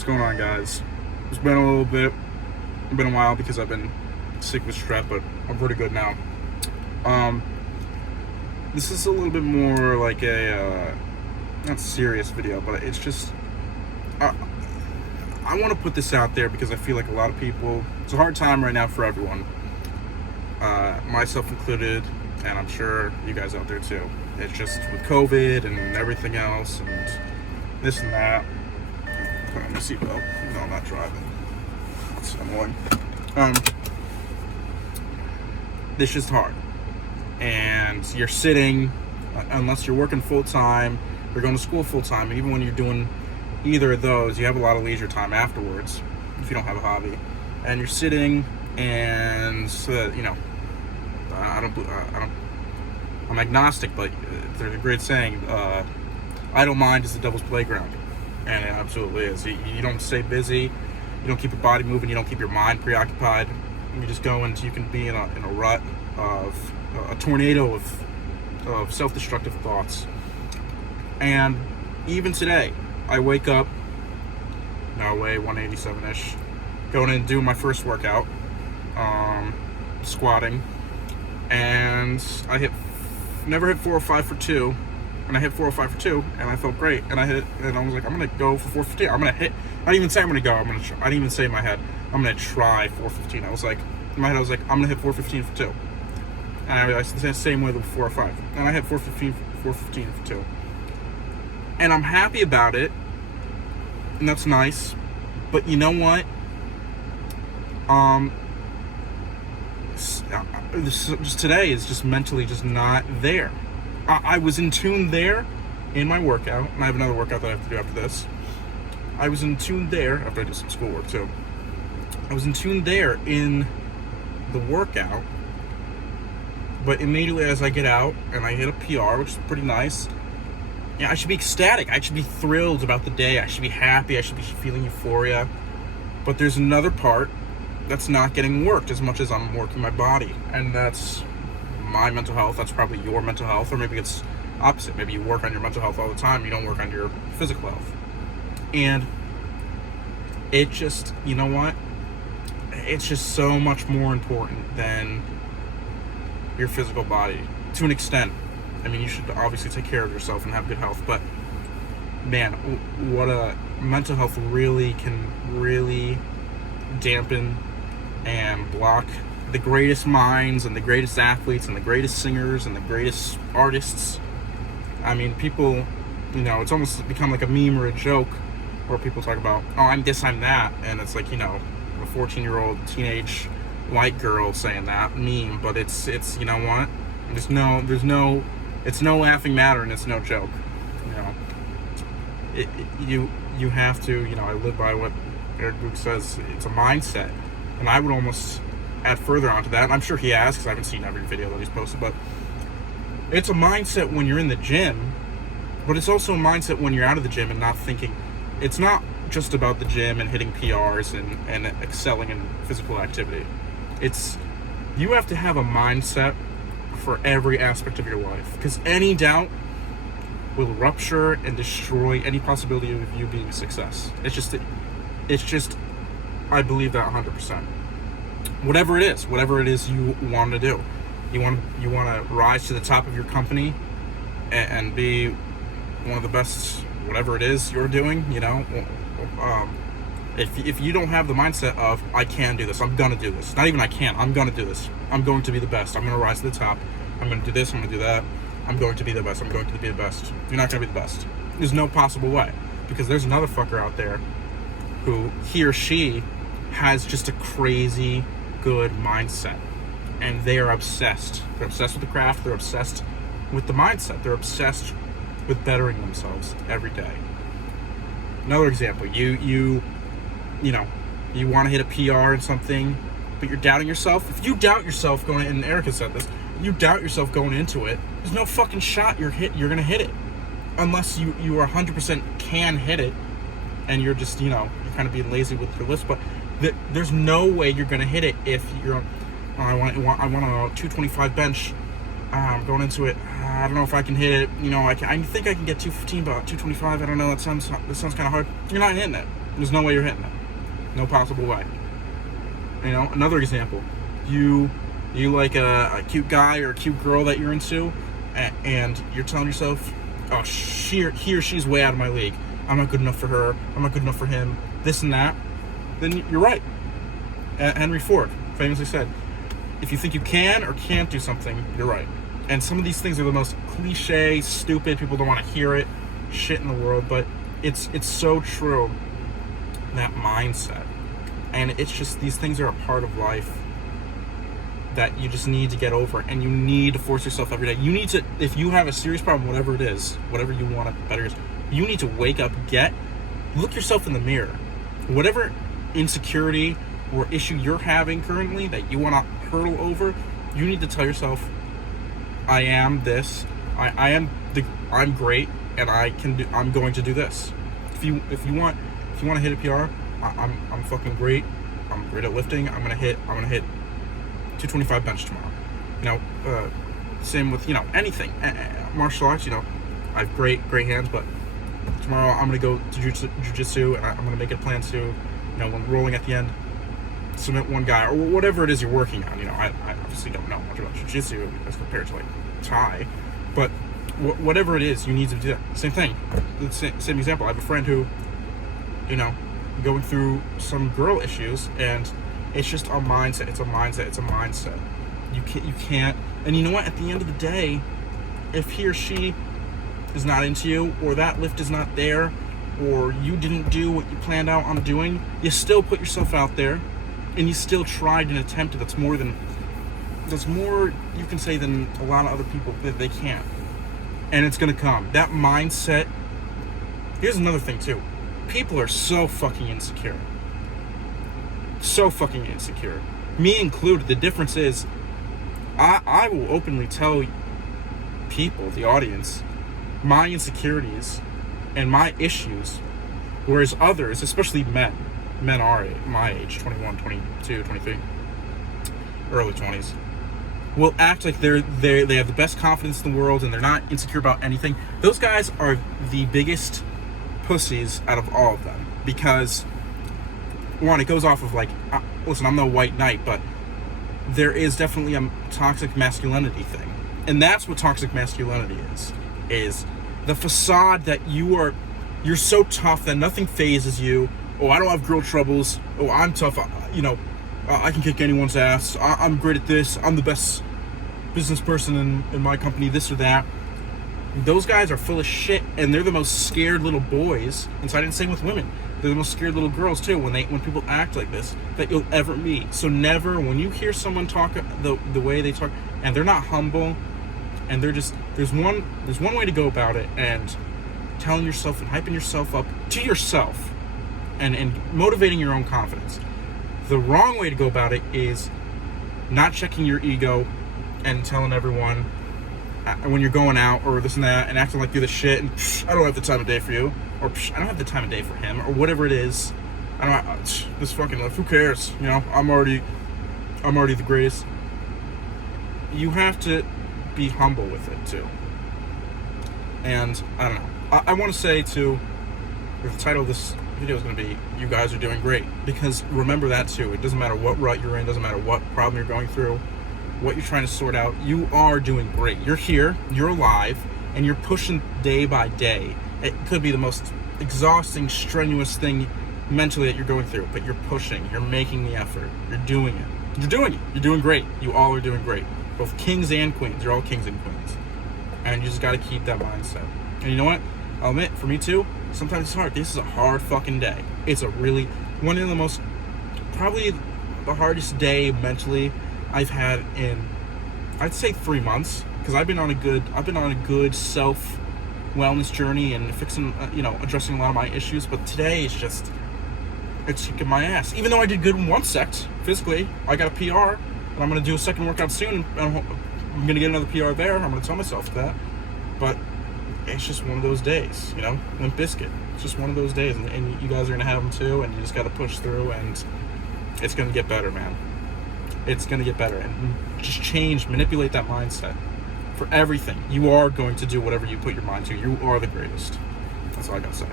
What's going on, guys? It's been a while because I've been sick with strep, but I'm pretty good now. Um, this is a little bit more like a not serious video, but it's just I want to put this out there because I feel like a lot of people. It's a hard time right now for everyone, myself included, and I'm sure you guys out there too. It's just with COVID and everything else, and this and that. Put on my seatbelt. No, I'm not driving. It's annoying. It's just hard. And you're sitting, unless you're working full time, you're going to school full time, and even when you're doing either of those, you have a lot of leisure time afterwards if you don't have a hobby. And you're sitting, and I'm agnostic, but there's a great saying: "Idle mind is the devil's playground." And it absolutely is. You don't stay busy, you don't keep your body moving, you don't keep your mind preoccupied. You just go into, you can be in a rut of a tornado of self-destructive thoughts. And even today, I wake up, now I weigh 187-ish, going in and doing my first workout, squatting, and I never hit 405 for 2. And I hit 405 for 2, and I felt great. And I was like, I'm gonna go for 415. I'm gonna hit. I didn't even say I'm gonna go. I didn't even say in my head, I'm gonna try 415. I was like, in my head, I was like, I'm gonna hit 415 for 2. And I said the same way with 405. And I hit 415 for 2. And I'm happy about it, and that's nice. But you know what? Just today is just mentally just not there. I was in tune there in my workout, and I have another workout that I have to do after this. I was in tune there after I did some schoolwork too. I was in tune there in the workout, but immediately as I get out and I hit a PR, which is pretty nice, I should be ecstatic. I should be thrilled about the day. I should be happy. I should be feeling euphoria. But there's another part that's not getting worked as much as I'm working my body, and that's my mental health. That's probably your mental health, or maybe it's opposite. Maybe you work on your mental health all the time, you don't work on your physical health. And it just, you know what, it's just so much more important than your physical body, to an extent. I mean, you should obviously take care of yourself and have good health, but man, what a mental health can really dampen and block the greatest minds and the greatest athletes and the greatest singers and the greatest artists. I mean, people, it's almost become like a meme or a joke where people talk about, oh, I'm this, I'm that, and it's like, a 14-year-old teenage white girl saying that meme, but it's you know what? It's no laughing matter, and it's no joke. You have to, I live by what Eric Luke says, it's a mindset, and I would almost add further onto that, and I'm sure he has, because I haven't seen every video that he's posted, but it's a mindset when you're in the gym, but it's also a mindset when you're out of the gym and not thinking. It's not just about the gym and hitting PRs and excelling in physical activity. You have to have a mindset for every aspect of your life, because any doubt will rupture and destroy any possibility of you being a success. It's just I believe that 100%. Whatever it is you want to do, you want to rise to the top of your company and be one of the best, whatever it is you're doing. If you don't have the mindset of, I can do this, I'm gonna do this, not even I'm gonna do this, I'm going to be the best, I'm gonna rise to the top, I'm gonna do this, I'm gonna do that, I'm going to be the best, I'm going to be the best. You're not gonna be the best. There's no possible way, because there's another fucker out there who, he or she, has just a crazy good mindset, and they are obsessed. They're obsessed with the craft, they're obsessed with the mindset, they're obsessed with bettering themselves every day. Another example, you want to hit a PR in something, but you're doubting yourself. If you doubt yourself going, and Erica said this, you doubt yourself going into it, there's no fucking shot you're gonna hit it, unless you are 100% can hit it, and you're just, you're kind of being lazy with your list. But there's no way you're gonna hit it if you're, I want a 225 bench, going into it. I don't know if I can hit it. I think I can get 215, but 225, I don't know. That sounds kind of hard. You're not hitting it. There's no way you're hitting them. No possible way. You know, another example. You like a cute guy or a cute girl that you're into, and you're telling yourself, oh, he or she's way out of my league. I'm not good enough for her. I'm not good enough for him. This and that. Then you're right. Henry Ford famously said, if you think you can or can't do something, you're right. And some of these things are the most cliche, stupid, people don't want to hear it, shit in the world, but it's so true. That mindset. And it's just, these things are a part of life that you just need to get over, and you need to force yourself every day. You need to, if you have a serious problem, whatever it is, whatever you want to better yourself, you need to wake up, look yourself in the mirror. Whatever insecurity or issue you're having currently that you want to hurdle over, you need to tell yourself, I am this, I'm great, and I'm going to do this. If you want to hit a PR, I'm fucking great. I'm great at lifting. I'm gonna hit 225 bench tomorrow. You know, same with, you know, anything. Martial arts, you know, I have great hands, but tomorrow I'm gonna go to jiu-jitsu, and I'm gonna make it a plan to, you know, when rolling at the end, submit one guy, or whatever it is you're working on. You know, I obviously don't know much about jiu-jitsu as compared to like Thai, but whatever it is, you need to do that. Same thing. Same example. I have a friend who, you know, going through some girl issues, and it's just a mindset. It's a mindset. You can't. And you know what? At the end of the day, if he or she is not into you, or that lift is not there, or you didn't do what you planned out on doing, you still put yourself out there, and you still tried and attempted. That's more you can say than a lot of other people that they can't. And it's gonna come. That mindset. Here's another thing too. People are so fucking insecure. Me included. The difference is, I will openly tell people, the audience, my insecurities and my issues, whereas others, especially men are my age, 21, 22, 23, early 20s, will act like they have the best confidence in the world, and they're not insecure about anything. Those guys are the biggest pussies out of all of them, because one, it goes off of like, listen, I'm no white knight, but there is definitely a toxic masculinity thing, and that's what toxic masculinity is the facade that you're so tough that nothing phases you. Oh, I don't have girl troubles. Oh, I'm tough. I can kick anyone's ass. I'm great at this. I'm the best business person in my company, this or that. Those guys are full of shit, and they're the most scared little boys inside, and same with women. They're the most scared little girls too when people act like this that you'll ever meet. So never, when you hear someone talk the way they talk, and they're not humble, and they're just, there's one way to go about it, and telling yourself and hyping yourself up to yourself and motivating your own confidence. The wrong way to go about it is not checking your ego and telling everyone when you're going out or this and that, and acting like you're the shit, and I don't have the time of day for you, or I don't have the time of day for him, or whatever it is. This fucking life, who cares? You know, I'm already the greatest. You have to be humble with it too. And I don't know. I want to say too, the title of this video is going to be, you guys are doing great, because remember that too. It doesn't matter what rut you're in, doesn't matter what problem you're going through, what you're trying to sort out, you are doing great. You're here, you're alive, and you're pushing day by day. It could be the most exhausting, strenuous thing mentally that you're going through, but you're pushing, you're making the effort, you're doing it. You're doing great. You all are doing great. Both kings and queens. You're all kings and queens. And you just got to keep that mindset. And you know what? I'll admit, for me too, sometimes it's hard. This is a hard fucking day. It's one of the most, probably the hardest day mentally I've had in, I'd say 3 months, because I've been on a good self wellness journey and fixing, addressing a lot of my issues. But today it's kicking my ass. Even though I did good in one sect physically, I got a PR, and I'm gonna do a second workout soon, and I'm gonna get another PR there. I'm gonna tell myself that. But it's just one of those days, Limp Bizkit. It's just one of those days, and you guys are gonna have them too, and you just gotta push through, and it's gonna get better, man. It's gonna get better, and just manipulate that mindset for everything. You are going to do whatever you put your mind to. You are the greatest. That's all I gotta say.